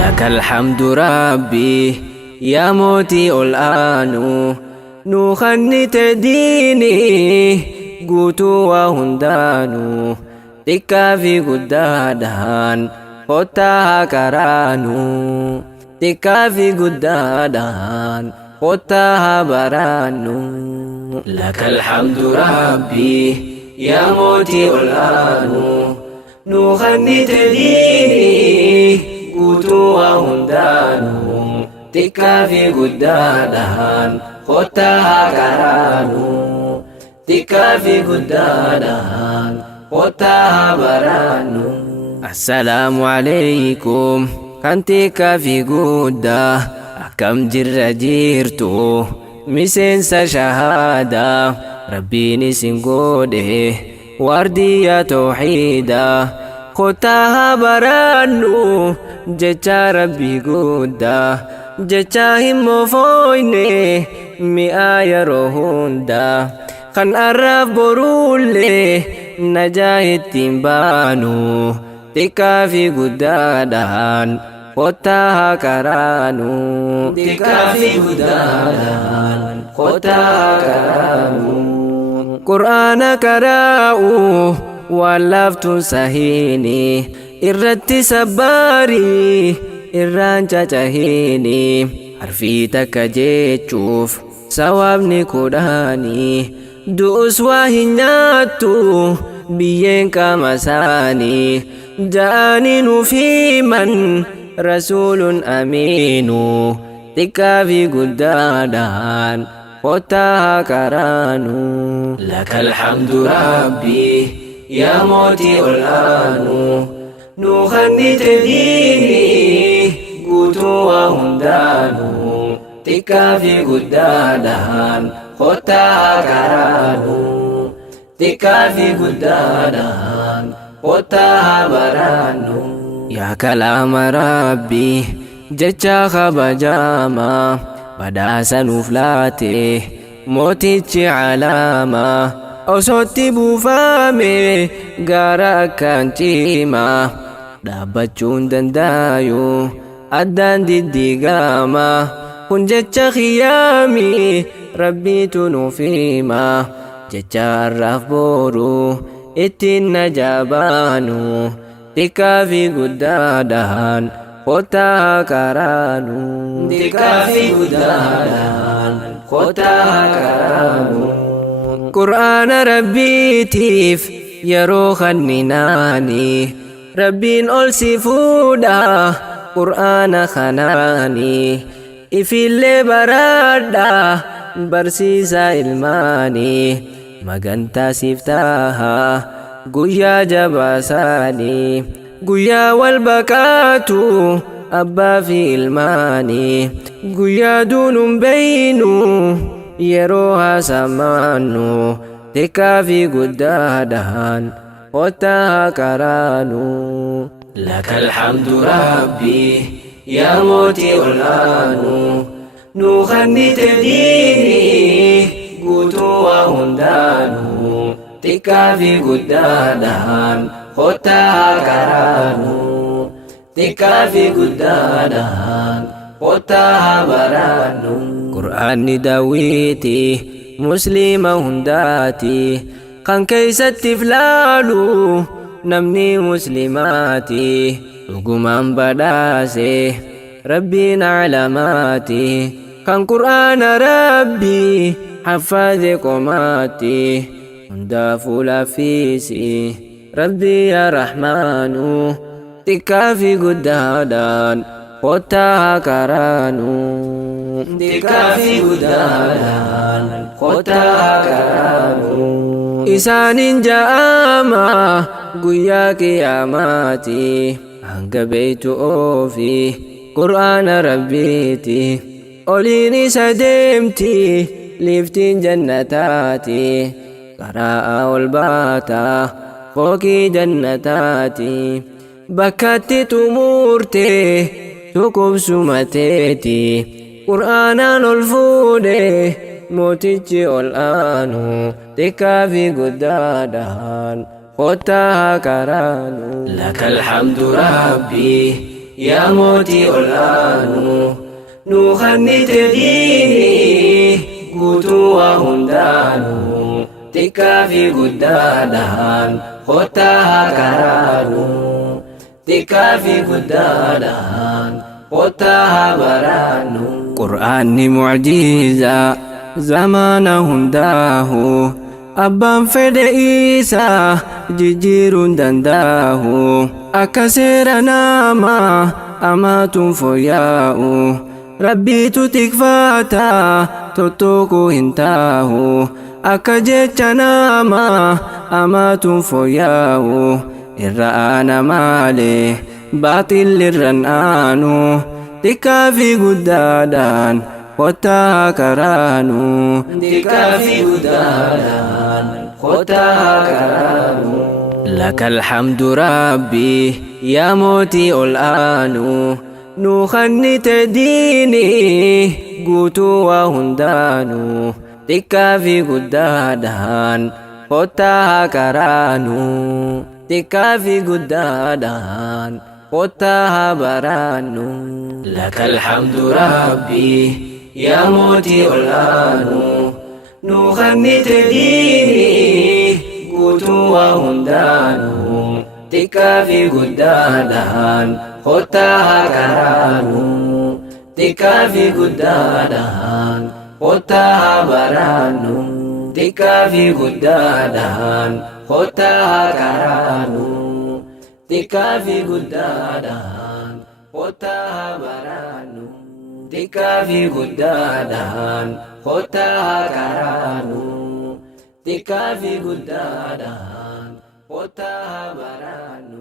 لك الحمد ربي يا موتي الآن نوخني تديني قوتوا وهندانو تكا في قدادان قطاها كرانو تكا في قدادان قطاها برانو لك الحمد ربي يا موتي الآن نوخني تديني قوتوا وهندانو تكا في قدادان قطاها كرانو تكا في قدادان قطاها برانو السلام عليكم كنتك في قدة أكم جر جيرتو مسنس شهادة ربي نسن قوده وردية توحيدة قطاها برانو جتا ربي قدة جتا هم فويني مئة يروهندا خن أرف برولي نجاهد تنبانو تكا في قدادان قطاها كرانو تكا في قدادان قطاها كرانو قرآن كراؤو واللفت سهيني irratti sabbaari irraan cacahini harfii takka jechuuf sawaabni kudhaanii du'us waa hin nyaattu biyyeen qaama isaanii ja'anii nuuf himan rasuulun amiinu xiqqaa fi guddaadhaan qottaa karaanu laka alhamdu rabbii yaa mootii ol'aanu نوخني تديني قوتوا وهندانو تكا في قدادان قطاها كرانو تكا في قدادان قطاها برانو يا كلام ربي جتشا خبجاما بداسا نفلاتي موتيتش علامة osotti buufame gara akkaan cimaa dhaabbachuun dandaayu addaan diddiigama kun jecha khiyyaami rabbiitu nuuf hima jecha har'aaf boru ittiin najaabaanu xiqqaa fi guddaadhaan qottaa karaanu xiqqaa fi guddaadhaan qottaa karaanu قرآن ربي تيف يروخني ناني ربين أولسي فودا قرآن خناني إفي اللي برادا برسيسا إلماني مغانتا سيفتاها قويا جباساني قويا والبكاتو أبا في إلماني قويا دون بينو يروها سمانو تكا في قدادان قطاها كرانو لك الحمد ربي يا موتي الآن نوخني تديني قوتوا وهندانو تكا في قدادان قطاها كرانو تكا في قدادان قطاها برانو قرآن داويتي مسلم هنداتي كان كيست فلالو نمني مسلماتي وقمان بداسي ربنا علاماتي كان قرآن ربي حفاظ قماتي هندافو لفيسي ربي يا رحمن تكافي قدادان قطاها كرانو تكافي قدادان قطاها كرانو إسان جاما قيا قياماتي هنگ بيت أوفي قرآن ربيتي أوليني سدمتي لفتين جنتاتي قراءة والباتا فوقي جنتاتي بكتي تمورتي تكب سمتيتي قرآن الفودي mootichi ol aanu xiqqaa fi guddaadhaan kottaa karaanu. Laka alhamdu rabbii yaa mootii ol aanu nu kannite diini guutuu waa hundaanu xiqqaa fi guddaadhaan kottaa karaanu. Xiqqaa fi guddaadhaan kottaa baraanu. Qur'aanni mucjiizaa zamaana hundaahu abbaan fedhe isaa jijjiiruun danda'u akka seera namaa amaatuun fooyya'u rabbiitu tikfata tottokuu hin taa'u akka jecha namaa amaatuun fooyya'u irra aana malee baaxillirran aanu xiqqaa fi guddaadhaan kottaa karaanu. Xiqqaa fi guddaadhaan kottaa karaanu. Laka alhamdu rabbii yaa mootii ol aanu nu kannite diini guutuu waa hundaanu xiqqaa fi guddaadhaan kottaa karaanu. Xiqqaa fi guddaadhaan kottaa baraanu. Laka alhamdu rabbii yaa mootii ol aanu nu kannite diini guutuu waa hundaanu xiqqaa fi guddaadhaan kottaa karaanu. Xiqqaa fi guddaadhaan kottaa baraanu. Xiqqaa fi guddaadhaan kottaa karaanu. Xiqqaa fi guddaadhaan kottaa baraanu. Xiqqaa fi guddaadhaan kottaa karaanu. Xiqqaa fi guddaadhaan kottaa baraanu.